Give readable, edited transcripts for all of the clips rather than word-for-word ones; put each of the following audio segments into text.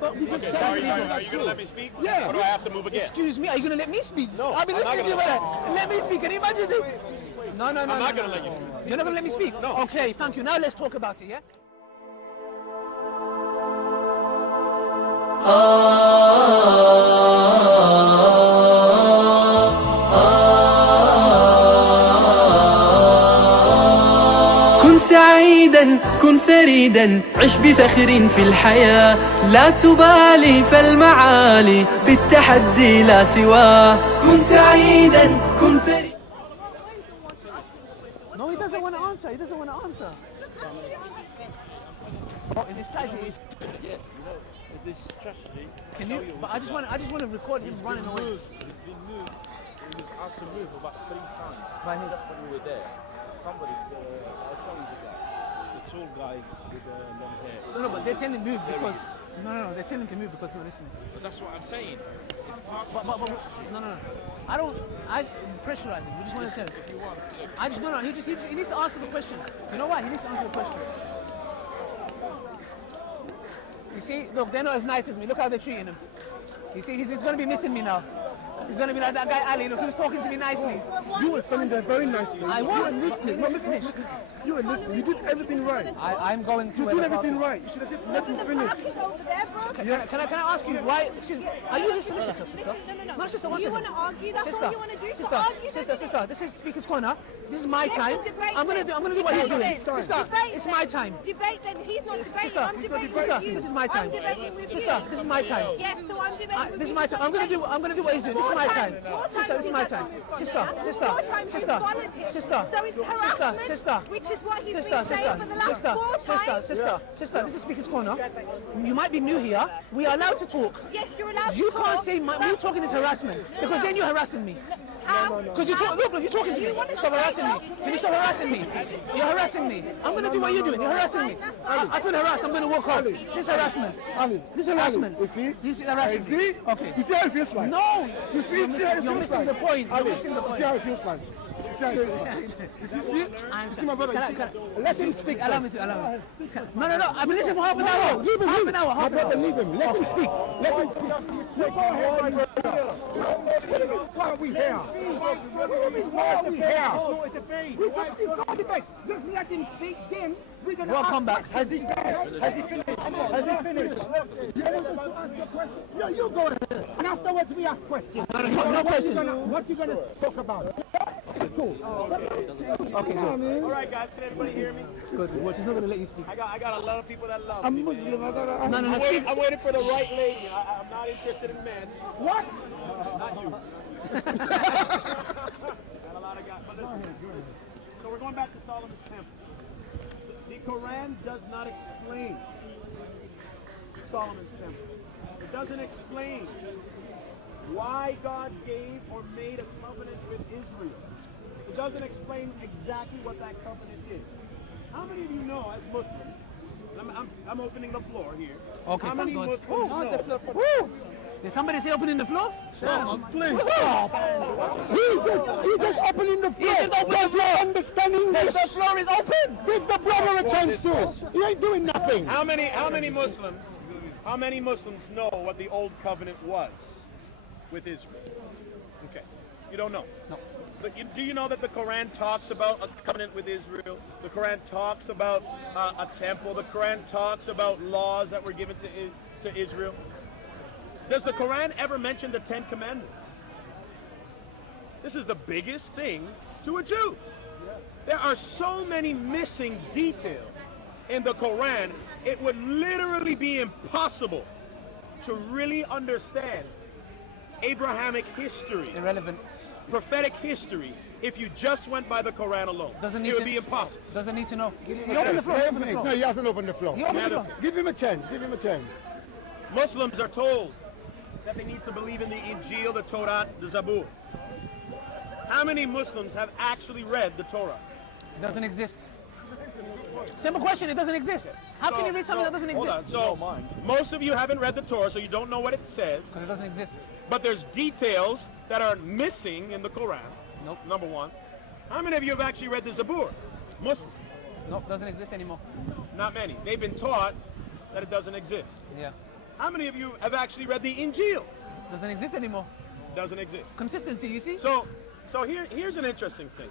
but we just Are you going to let me speak? Yeah. Or do I have to move again? Excuse me, are you going to let me speak? No, I've been I'm not listening to you. gonna Let me speak. Can you imagine this? No. I'm not going to let you speak. You're not going to let me speak? No. Okay, thank you. Now let's talk about it, yeah? كن سعيدا كن فريدا عش بفخر في الحياة لا تبالي فالمعالي بالتحدي لا سواه كن سعيدا كن فريدا. No, he doesn't want to answer. He doesn't want to answer. Oh, in this strategy. Yeah, this strategy. Can you? But I just want to record him running away. He's been moved. He was asked to move about 3 times. By who? When we were there, somebody. I'll show you the guy, the tall guy with the long hair. No, but they're telling him to move because no, they're telling him to move because he's not listening. But that's what I'm saying. It's part of But the strategy. no. I pressurize him. We just want to tell him. If you want. He needs to answer the question. You know why? He needs to answer the question. You see, look, they're not as nice as me. Look how they're treating him. You see, he's going to be missing me now. He's going to be like that guy Ali. Look, he was talking to me nicely. You were standing there very nicely. I was. You were listening. No, listen. You were listening. You did everything right. I'm going to. You did everything right. You should have just let him finish. Can I ask you why? Excuse me. Are you his solicitor, sister? No, sister. One you second. want to argue? That's Sister, all you want to do. sister, So argue. sister. This is Speaker's Corner. This is my Yes, time. and debate I'm gonna then. do what he's doing. Debate then. Sister, Debate it's then. my time. Debate then. He's not debating. Sister, I'm debating sister, with you. this is my time. I'm debating with you. Sister, this is my time. Yes, so I'm debating with you. This is my time. I'm gonna do what he's doing. This is my time. Sister, this is my time. Sister, Your time you followed him. sister. So it's harassment, Sister, which is what he's sister, been saying for the last 4 times. sister. This is Speaker's Corner. You might be new here. We are allowed to talk. Yes, you're allowed You to talk. can't say you talking is harassment because then you're harassing me. How? Because you're talking to me. Stop harassing me. Can you stop harassing me? You're harassing me. I'm going to do what you're doing. You're harassing me. I feel harassed. I'm going to walk off. This is harassment. This is harassment. You see? This is harassment. See? Okay. You see how it feels like? No. You see how it You're feels missing like? the point. You're missing the You point. see how it feels like? You see how it feels like? If you see my brother, you see. Let him speak. Allow me to. No. I've been listening for half an hour. Half an hour. My brother, leave him. Let him speak. Let him speak. Why are we here? Why are we here? We said it's not debate. Just let him speak. Then we're gonna. Welcome back. Has he finished? Has he finished? You want us to ask a question? Yeah, you go ahead. And afterwards we ask questions. No question. What you gonna talk about? It's cool. Okay, good. All right, guys, can everybody hear me? Good. Watch, he's not going to let you speak. I got a lot of people that love me. I'm Muslim. I gotta ask. No, speak. I'm waiting for the right lady. I'm not interested in men. What? Not you. Got a lot of guys. But listen. So we're going back to Solomon's temple. The Quran does not explain Solomon's temple. It doesn't explain why God gave or made a covenant with Israel. It doesn't explain exactly what that covenant is. How many of you know, as Muslims, I'm opening the floor here. Okay, how many thank God. Muslims know? Woo! Did somebody say opening the floor? Please stop. He just opening the floor. He just opened the floor. Understand English. The floor is open. Give the brother a chance to. He ain't doing nothing. How many Muslims know what the old covenant was with Israel? Okay. You don't know? No. But do you know that the Quran talks about a covenant with Israel? The Quran talks about a temple. The Quran talks about laws that were given to Israel. Does the Quran ever mention the 10 Commandments? This is the biggest thing to a Jew. There are so many missing details in the Quran, it would literally be impossible to really understand Abrahamic history, Irrelevant. prophetic history, if you just went by the Quran alone. It would be impossible. Doesn't need to know. He opened the floor. He opened the floor. No, he hasn't opened the floor. He opened the floor. Give him a chance. Give him a chance. Muslims are told that they need to believe in the Injil, the Torah, the Zabur. How many Muslims have actually read the Torah? It doesn't exist. Simple question, it doesn't exist. How can you read something that doesn't hold exist? on. So, most of you haven't read the Torah, so you don't know what it says. Because it doesn't exist. But there's details that are missing in the Quran. Nope. Number one. How many of you have actually read the Zabur? Muslims. Nope, doesn't exist anymore. Not many. They've been taught that it doesn't exist. Yeah. How many of you have actually read the Injil? Doesn't exist anymore. Doesn't exist. Consistency, you see? So here's an interesting thing.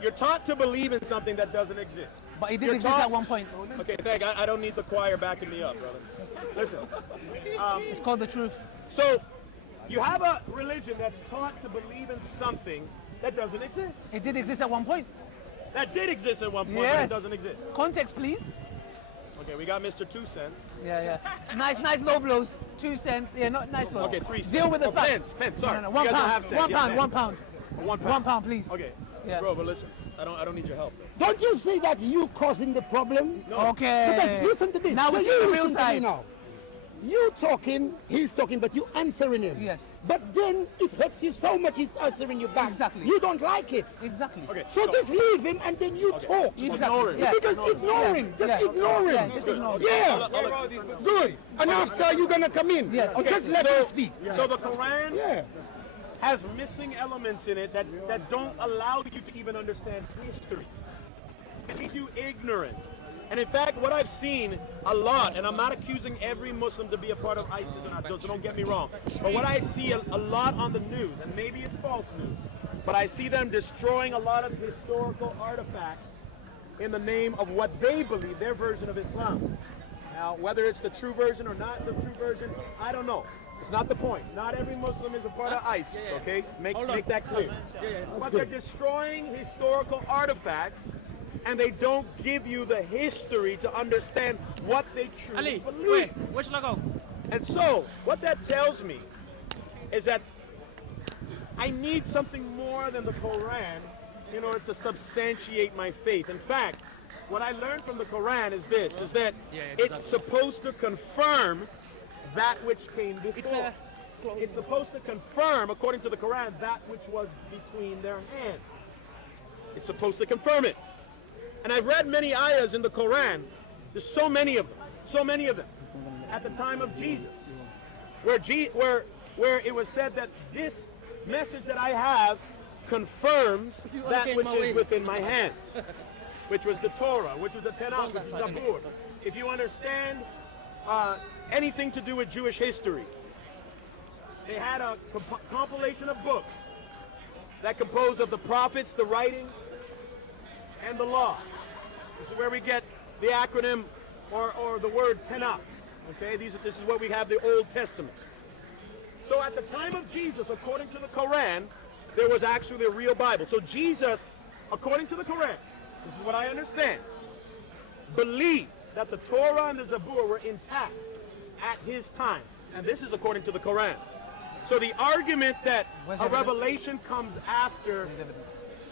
You're taught to believe in something that doesn't exist. But it did You're exist taught- at one point. Okay, I don't need the choir backing me up, brother. Listen. It's called the truth. So you have a religion that's taught to believe in something that doesn't exist. It did exist at one point. That did exist at one point, Yes. but it doesn't exist. Context, please. Okay, we got Mr. 2 cents. Yeah. Nice low blows. 2 cents. Yeah, not nice blows. Okay, 3 cents. Deal with the Oh, facts. pence, sorry. No, You 1 guys don't pound. have cents, 1 you have pound. 1 pence. pound. 1 pound. 1 pound, please. Okay. Yeah. Bro, but listen, I don't need your help though. Don't you see that you causing the problem? Okay. Because listen to this. Now we Will see you the real listen to me side. now? You talking, he's talking, but you answering him. Yes. But then it hurts you so much he's answering you back. Exactly. You don't like it. Exactly. Okay. So just leave him and then you talk. Exactly. Yeah. Because ignore him. Just Yeah. ignore him. Yeah, just ignore him. Yeah. Good. And after you're going to come in. Yeah. Okay, Just let him speak. So the Quran Yeah. has missing elements in it that don't allow you to even understand history. It makes you ignorant. And in fact, what I've seen a lot, and I'm not accusing every Muslim to be a part of ISIS or not, so don't get me wrong, but what I see a lot on the news, and maybe it's false news, but I see them destroying a lot of historical artifacts in the name of what they believe, their version of Islam. Now, whether it's the true version or not the true version, I don't know. It's not the point. Not every Muslim is a part of ISIS, okay? Make that clear. But they're destroying historical artifacts, and they don't give you the history to understand what they truly believe. Where should I go? And so, what that tells me is that I need something more than the Quran in order to substantiate my faith. In fact, what I learned from the Quran is this, is that it's supposed to confirm that which came before. It's supposed to confirm, according to the Quran, that which was between their hands. It's supposed to confirm it. And I've read many ayahs in the Quran. There's so many of them, at the time of Jesus, where it was said that this message that I have confirms that which is within my hands, which was the Torah, which was the Tanakh, which is Zabur. If you understand anything to do with Jewish history, they had a compilation of books that compose of the prophets, the writings, and the law. This is where we get the acronym or the word Tanakh. Okay, this is what we have, the Old Testament. So at the time of Jesus, according to the Quran, there was actually a real Bible. So Jesus, according to the Quran, this is what I understand, believed that the Torah and the Zabur were intact at his time. And this is according to the Quran. So the argument that a revelation comes after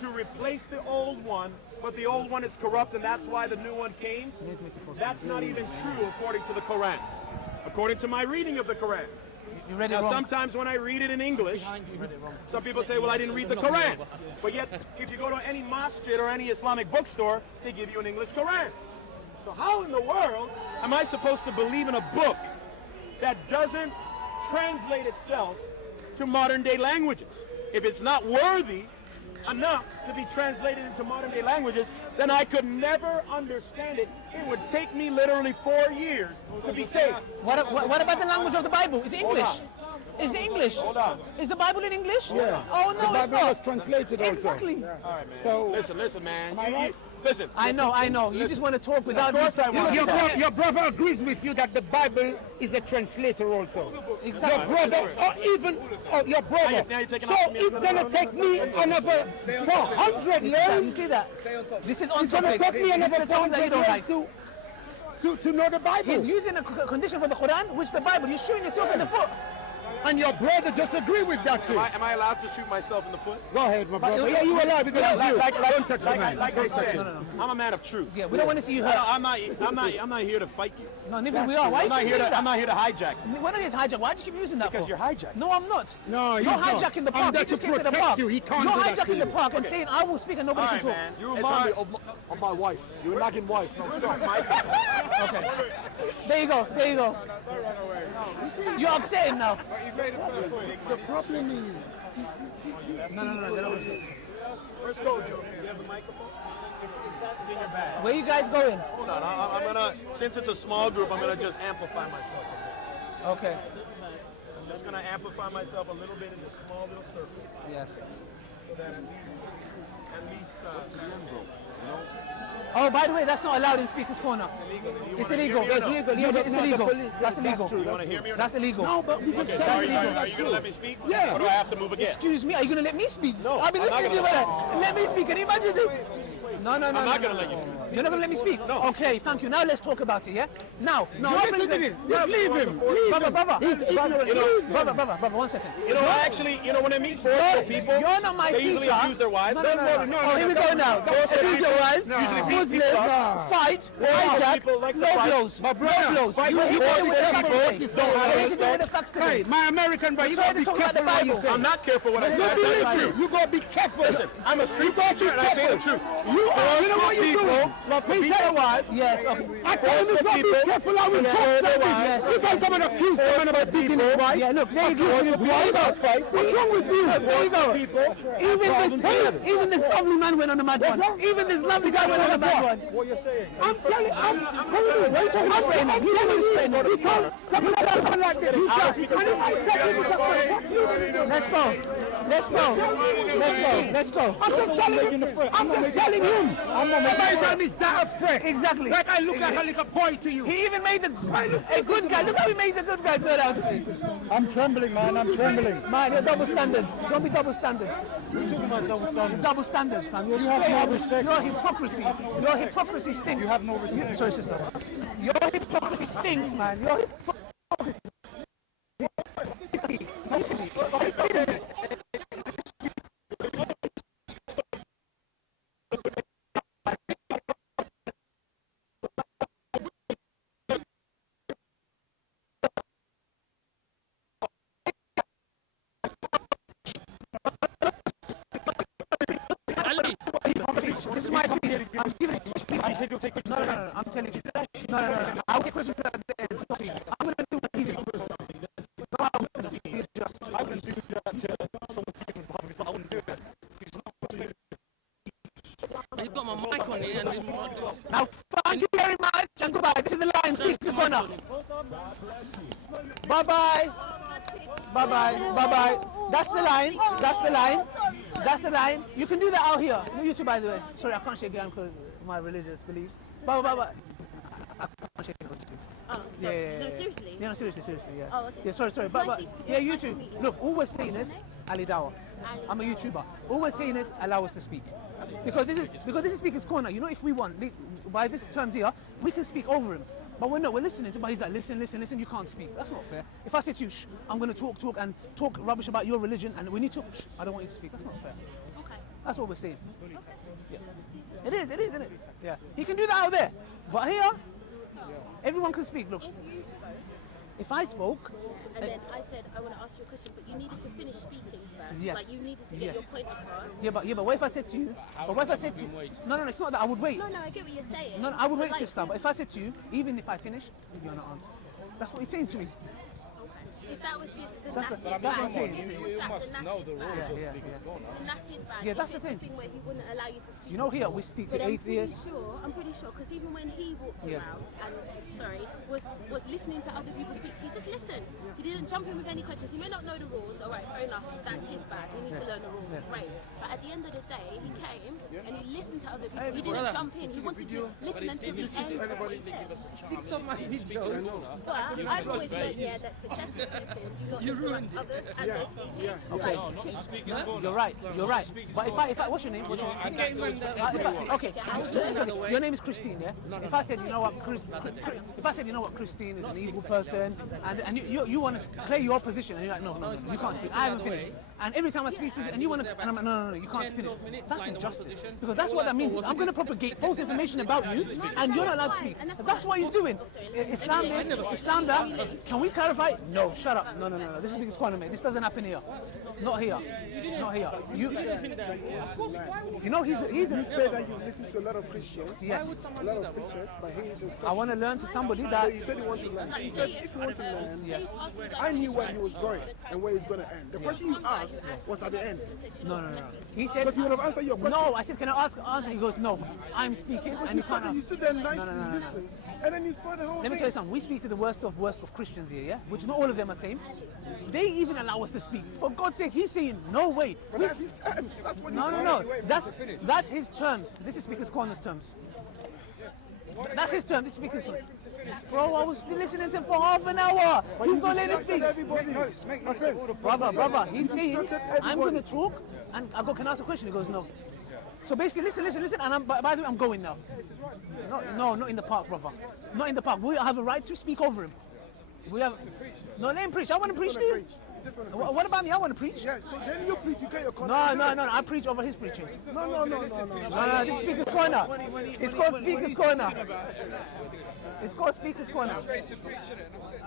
to replace the old one, but the old one is corrupt and that's why the new one came, that's not even true according to the Quran. According to my reading of the Quran. You read it Now wrong. sometimes when I read it in English, some people say, well, I didn't read the Quran. But yet, if you go to any masjid or any Islamic bookstore, they give you an English Quran. So how in the world am I supposed to believe in a book that doesn't translate itself to modern day languages? If it's not worthy enough to be translated into modern day languages, then I could never understand it. It would take me literally 4 years to be saved. What about the language of the Bible? Is it English? Is it English? Hold on. Is the Bible in English? Yeah. Oh, no, the it's Bible was not. translated also. Exactly. All right, man. So- listen, man. I right? Listen. I know. You just want to talk without... Of course I want. Your brother agrees with you that the Bible is a translator also. Exactly. Your brother, or even your brother. Now you're taking So off me. it's going to take me another 400 You years. see that? This is on It's going to topic. take me This is another the topic that you 400 don't years like. to know the Bible. He's using a condition for the Quran, which the Bible. You're shooting yourself in the foot. And your brother just agree with that too. Am I allowed to shoot myself in the foot? Go ahead, my brother. But- Yeah, you allowed because it's you. Don't touch the man. Like I Don't touch said, him. I'm a man of truth. Yeah, we don't want to see you hurt. I'm not here to fight you. No, neither we are. Why I'm are not you here saying to. I'm that? not here to hijack you. We're not here to hijack. Why do you keep using that Because for? you're hijacking. No, I'm not. No, You're he's not. hijacking the I'm park. there You just to came to the protect park. you. He can't You're do that to hijacking the you. park and saying I will speak and nobody All can right, talk. man. You're It's reminding all me of my wife. You're a nagging wife. No, stop. Okay. There you go. There you go. You're upsetting now. The problem is, No. They don't listen. First go, Joe. You have the microphone? It's in your bag. Where you guys going? Hold on. I'm gonna. Since it's a small group, I'm gonna just amplify myself. Okay. I'm just going to amplify myself a little bit in this small little circle. Yes. So that at least Oh, by the way, that's not allowed in Speaker's Corner. It's illegal. It's illegal. It's illegal. That's illegal. You want to hear me or That's illegal. No, but we just Okay, tell sorry, you. are you going to let me speak? Yeah. Or do I have to move again? Excuse me, are you going to let me speak? No, I've been I'm not listening to you. gonna Let me speak. Can you imagine this? No, no, no. I'm not no, going to no. let you speak. You're not going to let me speak? No. Okay, thank you. Now let's talk about it, yeah? Now, No, listen to this. Just leave him. Brother, He's ignorant. brother, 1 second. You know, actually, when I meet forceful people, You're not my they teacher. usually abuse their wives. No. Oh, here we go now. Abuse your wives, Usually beat Muslims, people up. fight, People hijack, like to no fight. blows. My brother, No blows. fight You with hit it with the forceful facts people. today. Don't You hit it understand. with the facts today. Hey, my American brother, you Try gotta to be talk about careful the what you Bible. say. I'm not careful what I You say. I tell tell the you the truth. truth. You gotta be careful. Listen, I'm a street preacher and I say the truth. You know what you're doing. Love to He beat said their wives. Yes, okay. I tell him he's got to be careful. I will Yes, talk yes, like yes. this. You can't come and accuse someone about beating his wife. Yeah, look, there you go. Accusing his wife. What's wrong with you? There you go. Even this lovely man went on a mad one. Even this lovely guy went on a mad one. What you're saying? I'm telling you, What are you talking about? I'm telling you, you can't come and like this. You can't. Let's go. Let's go. Let's go. Let's go. I'm just telling you. I'm just telling him. Everybody tell me it's that a threat. Exactly. Like I look like a boy to you. He even made a good guy. Look how he made the good guy turn out to be. I'm trembling, man. I'm trembling. Man, you're double standards. Don't be double standards. We're talking about double You're standards. double standards, fam. You're You have no respect. Your hypocrisy. Your hypocrisy stinks. You have no respect. Sorry, sister. Your hypocrisy stinks, man. Your hypocrisy. This is my speech. I'm giving a speech. No. I'm telling you. No. I'll take questions at the end. I'm going to do what he's doing. No, I'm going to be just. I wouldn't do that to someone taking his behalf, but I wouldn't do that. You've got my mic on here and Now, thank you very much and goodbye. This is the line. Speak this corner. Bye-bye. Bye-bye. Bye-bye. That's the line. That's the line. That's the line. You can do that out here. No YouTube, by the way. Sorry, I can't shake your hand because of my religious beliefs. Bye-bye. I can't shake your hand, please. Oh, so, no, seriously? Yeah, no, seriously, yeah. Oh, okay. Yeah, sorry. It's But, nice to- yeah, it's nice to YouTube. meet you. Look, all we're saying is, What's Ali Dawah. I'm a YouTuber. All we're saying is, allow us to speak. Because this is Speaker's Corner. You know, if we want, by this terms here, we can speak over him. But we're not, we're listening to, but he's like, listen, you can't speak. That's not fair. If I say to you, shh, I'm going to talk rubbish about your religion, and when you talk, shh, I don't want you to speak. That's not fair. Okay. That's what we're saying. Yeah. It is, isn't it? Yeah. He can do that out there. But here, everyone can speak. Look, If you spoke, if I spoke, and then I said, I want to ask you a question, but you needed to finish speaking first. Yes. Like, you needed to get your point across. yeah, but what if I said to you, no, it's not that, I would wait. No, I get what you're saying. No, I would wait, Like, sister, but if I said to you, even if I finish, you're not answer. That's what he's saying to me. If that was his, then That's that's, the- his that's what bad. I'm saying. If it was You that, must then know that's the his rules bad. of Yeah, Speaker's Corner. Then that's his bad. Yeah, If that's the it's thing. thing where he wouldn't allow you to speak. You know, here, at all. we speak to But atheists. I'm pretty sure, because even when he walked Yeah. around and, was listening to other people speak, he just listened. He didn't jump in with any questions. He may not know the rules. All right, fair enough. That's his bad. He needs to learn the rules. Great. But at the end of the day, he came and he listened to other people. He didn't jump in. He wanted to listen until the end. of what he said. But I've always learned, that successful people do not interrupt others as they're speaking. You're right. But if I, what's your name? Okay. So your name is Christine, yeah? If I said, you know what, Christine is an evil person, and you want to play your position, and you're like, no, you can't speak. I haven't finished. And every time I speak, and you want to, and I'm like, no, you can't finish. That's injustice. Because that's what that means. Is I'm going to propagate false information about you, and you're not allowed to speak. That's what he's doing. Islam that. Can we clarify? No, shut up. No. This is Speaker's Corner, mate. This doesn't happen here. Not here. You know, he's You say that you listen to a lot of Christians, yes. a lot of preachers, but he is a I want to learn to somebody So that. you said you want to learn. So you said if you want to learn, I knew where he was going and where he's going to end. The question you asked was at the end. No. He said. Because he would have answered your question. No, I said, can I answer? He goes, no, I'm speaking, and You stood there nicely listening, and then you spoiled the whole Let me thing. tell you something. We speak to the worst of Christians here, yeah? Which not all of them are same. They even allow us to speak. For God's sake, he's saying, no way. But that's his terms. That's what No. That's his terms. This is Speaker's Corner's terms. That's his term. This is Speaker's Corner. Bro, I was listening to him for half an hour. He's not letting us speak. Brother, he's saying, I'm going to talk, and I go, can I ask a question? He goes, no. So basically, listen, and by the way, I'm going now. No, not in the park, brother. Not in the park. We have a right to speak over him. We have. No, let him preach. I want to preach to you. What about me? I want to preach. Yeah, so then you preach, you get your No. I preach over his preaching. No. No, this is Speaker's Corner. It's called Speaker's Corner. It's called Speaker's Corner.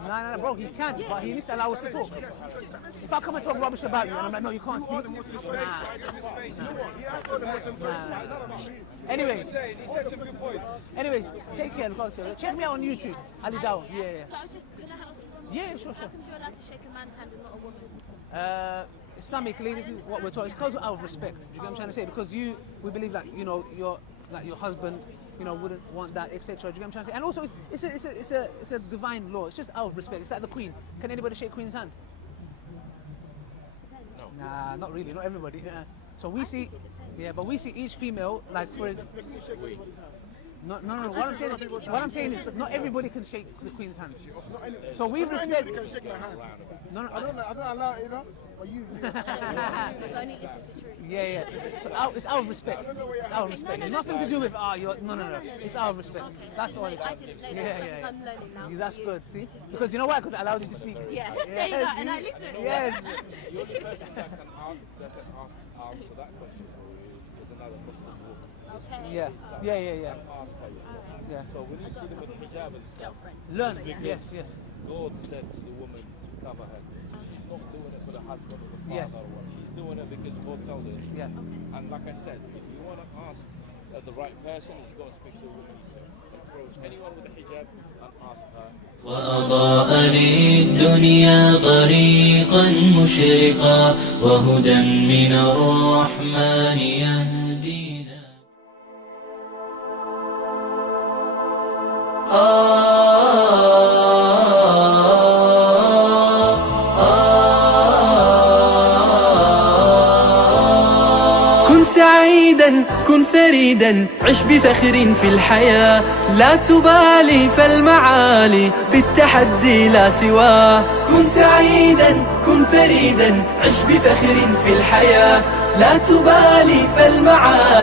No, bro, he can't, but he needs to allow us to talk. If I come and talk rubbish about you, and I'm like, no, you can't speak. Anyway, take care. Check me out on YouTube. Ali Dawah. Yeah. So I was just, can I ask you one more? Yeah, sure. How come you're allowed to shake a man's hand and not a woman? Islamically, this is what we're taught. It's because out of respect. Do you get what I'm trying to say? Because we believe that your husband, wouldn't want that, etc. Do you get what I'm trying to say? And also, it's a divine law. It's just out of respect. It's like the Queen. Can anybody shake Queen's hand? No. Nah, not really. Not everybody. So we see, but we see each female like for. No. What I'm saying is not everybody can shake the Queen's hand. So we respect. Can shake my hand. No. I don't allow it, or you. It's only listen to truth. Yeah. It's out of respect. It's out of respect. Nothing to do with no. It's out of respect. That's all. I didn't know that. Yeah. I'm learning now. That's good. See, because you know why? Because it allowed you to speak. Yeah. There you go. And I listen. Yes. The only person that can answer that question for you is another Muslim woman. Okay. Yeah. Ask her yourself. Yeah. So when you see them with hijab and stuff, Learn it. Yes. God said to the woman to cover her. She's not doing it for the husband or the father Yes. or what. She's doing it because God told her. Yeah. And like I said, if you want to ask the right person, he's got to speak to a woman himself. Approach anyone with a hijab and ask her. وأضاء للدنيا طريقا مشرقا وهدى من الرحمن يهدينا. كن سعيدا كن فريدا عش بفخر في الحياة لا تبالي فالمعالي بالتحدي لا سواه كن سعيدا كن فريدا عش بفخر في الحياة لا تبالي فالمعالي